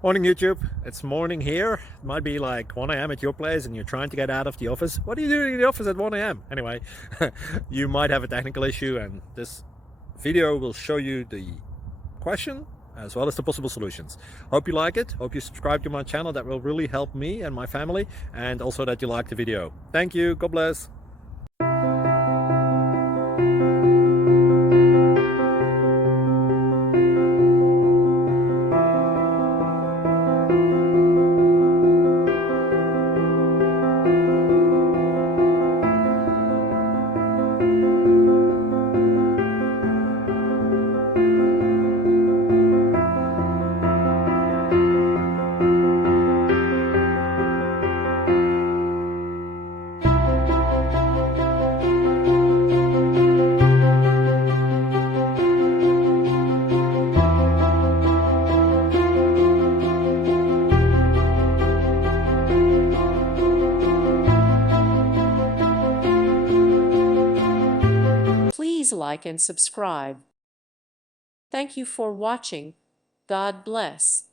Morning YouTube, it's morning here. It might be like 1 a.m. at your place and you're trying to get out of the office. What are you doing in the office at 1 a.m.? Anyway, you might have a technical issue and this video will show you the question as well as the possible solutions. Hope you like it, hope you subscribe to my channel. That will really help me and my family, and also that you like the video. Thank you, God bless. Please like and subscribe. Thank you for watching. God bless.